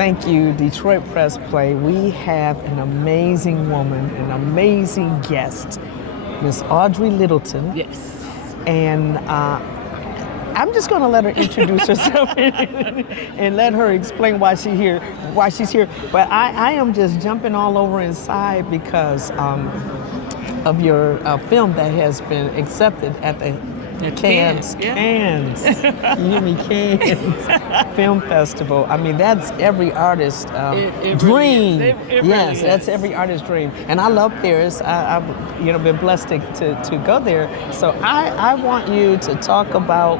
Thank you, Detroit Press Play. We have an amazing woman, an amazing guest, Miss Audrey Littleton. Yes. And I'm just going to let her introduce herself and let her explain why she's here. But I am just jumping all over inside because of your film that has been accepted at the Cannes. You hear me? Cannes Film Festival. I mean, that's every artist's dream. Really yes, is. that's every artist's dream. And I love Paris. I've been blessed to go there. So I want you to talk about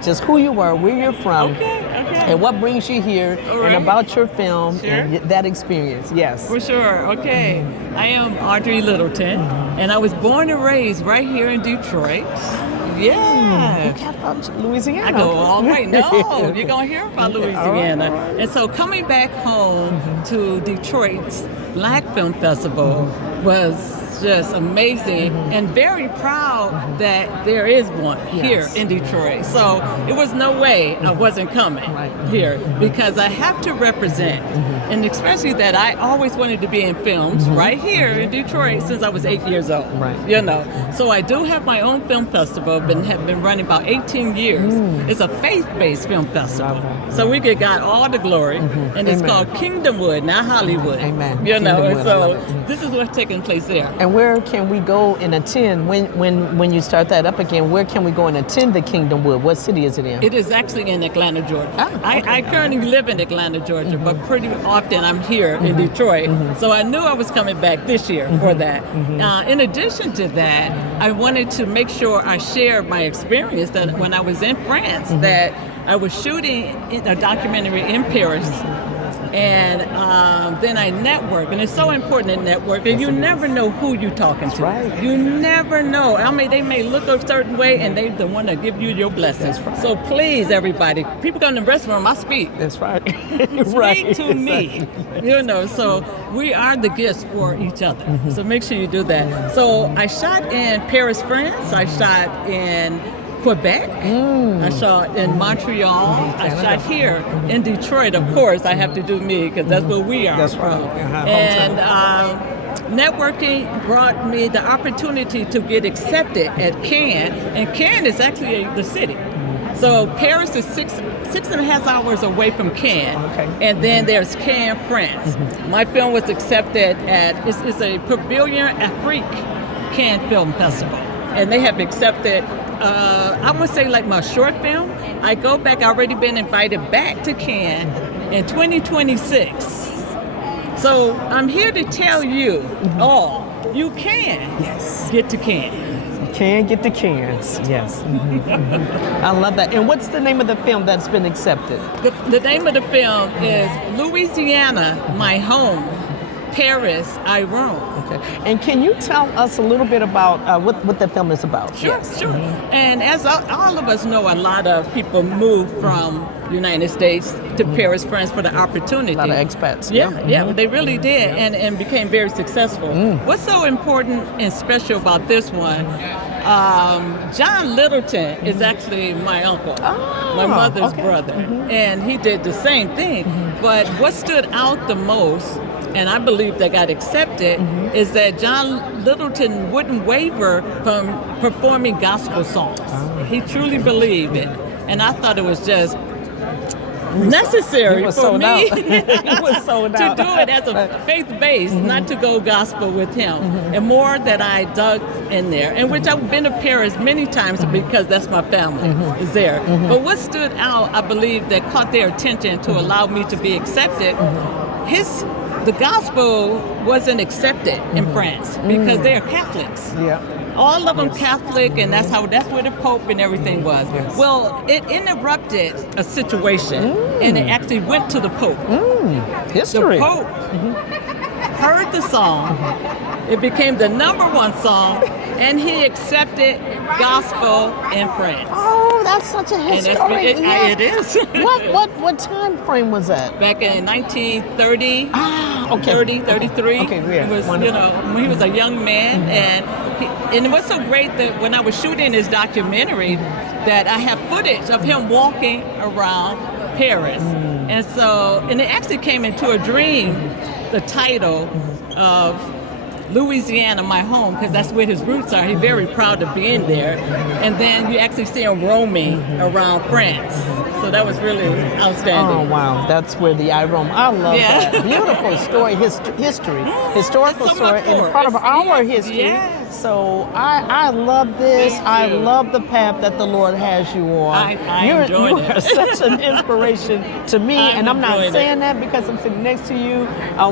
just who you are, where you're from, and what brings you here, and about your film and that experience. Yes. For sure. Okay. I am Audrey Littleton, and I was born and raised right here in Detroit. Yeah. You got about Louisiana. I go all the way. No, you're going to hear about Louisiana. Right. And so coming back home to Detroit's Black Film Festival was just amazing and very proud that there is one here in Detroit. So it was no way I wasn't coming here because I have to represent, and especially that I always wanted to be in films right here in Detroit since I was 8 years old. So I do have my own film festival, have been running about 18 years. It's a faith-based film festival. So we give God all the glory, and it's called Kingdomwood, not Hollywood. Amen. And so this is what's taking place there. And where can we go and attend when you start that up again? Where can we go and attend the Kingdomwood? What city is it in? It is actually in Atlanta, Georgia. I currently live in Atlanta, Georgia, but pretty often I'm here in Detroit. So I knew I was coming back this year for that. In addition to that, I wanted to make sure I shared my experience that when I was in France, that I was shooting a documentary in Paris. And then I network, and it's so important to network, and you never know who you're talking to. Right. You never know. I mean, they may look a certain way, and they the one to give you your blessings. So please, everybody, people come to the restaurant, I speak. That's right. Speak to me. So we are the gifts for each other. So make sure you do that. So I shot in Paris, France. I shot in Quebec. I shot in Montreal. I shot here in Detroit. Of course, I have to do me because that's where we are. That's right. And networking brought me the opportunity to get accepted at Cannes, and Cannes is actually the city. So Paris is six and a half hours away from Cannes, and then there's Cannes, France. My film was accepted at it's a Pavilion Afrique Cannes Film Festival, and they have accepted. I would say like my short film. I go back. I've already been invited back to Cannes in 2026. So I'm here to tell you all, you can get to Cannes. Can get to Cannes, yes. I love that. And what's the name of the film that's been accepted? The name of the film is Louisiana My Home, Paris, Iran. And can you tell us a little bit about what the film is about? Sure. And as all of us know, a lot of people move from the United States to Paris, France for the opportunity. A lot of expats. Yeah, they really did, and became very successful. What's so important and special about this one, John Littleton is actually my uncle, my mother's brother, and he did the same thing. But what stood out the most, and I believe that got accepted, is that John Littleton wouldn't waver from performing gospel songs. He truly believed it. And I thought it was just necessary for me to do it as a faith-based, not to go gospel with him. And more that I dug in there, and which I've been to Paris many times because that's my family is there. But what stood out, I believe, that caught their attention to allow me to be accepted, the gospel wasn't accepted in France because they are Catholics. All of them Catholic, and that's where the Pope and everything was. Well, it interrupted a situation, and it actually went to the Pope. History. The Pope heard the song. It became the #1 song, and he accepted gospel in France. Oh, that's such a historic. It is. What time frame was that? Back in 1930. 33. Okay, yeah. It was, when he was a young man, and it was so great that when I was shooting this documentary, that I have footage of him walking around Paris. And so, and it actually came into a dream, the title of Louisiana My Home, because that's where his roots are. He's very proud of being there. And then you actually see him roaming around France. So that was really outstanding. Oh, wow. That's where the I roam. I love that. Beautiful story, history, historical so story, much and more. part of our history. Yes. So I love this. Thank I you. love the path that the Lord has you on. I you enjoyed are it. such an inspiration to me, and I'm not enjoyed saying that because I'm sitting next to you.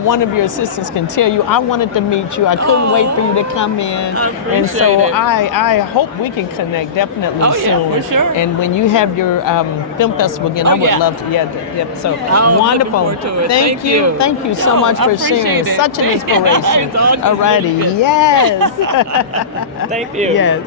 One of your assistants can tell you I wanted to meet you. I couldn't wait for you to come in. I appreciate and so it. I hope we can connect definitely Oh, soon. yeah, for sure. And when you have your film festival again, I would yeah. love to. Yeah. So I'm wonderful. looking forward to it. Thank you. Thank you so much I for appreciate sharing. it. Such an inspiration. It's all just Alrighty. really good. Yes. Thank you. Yes.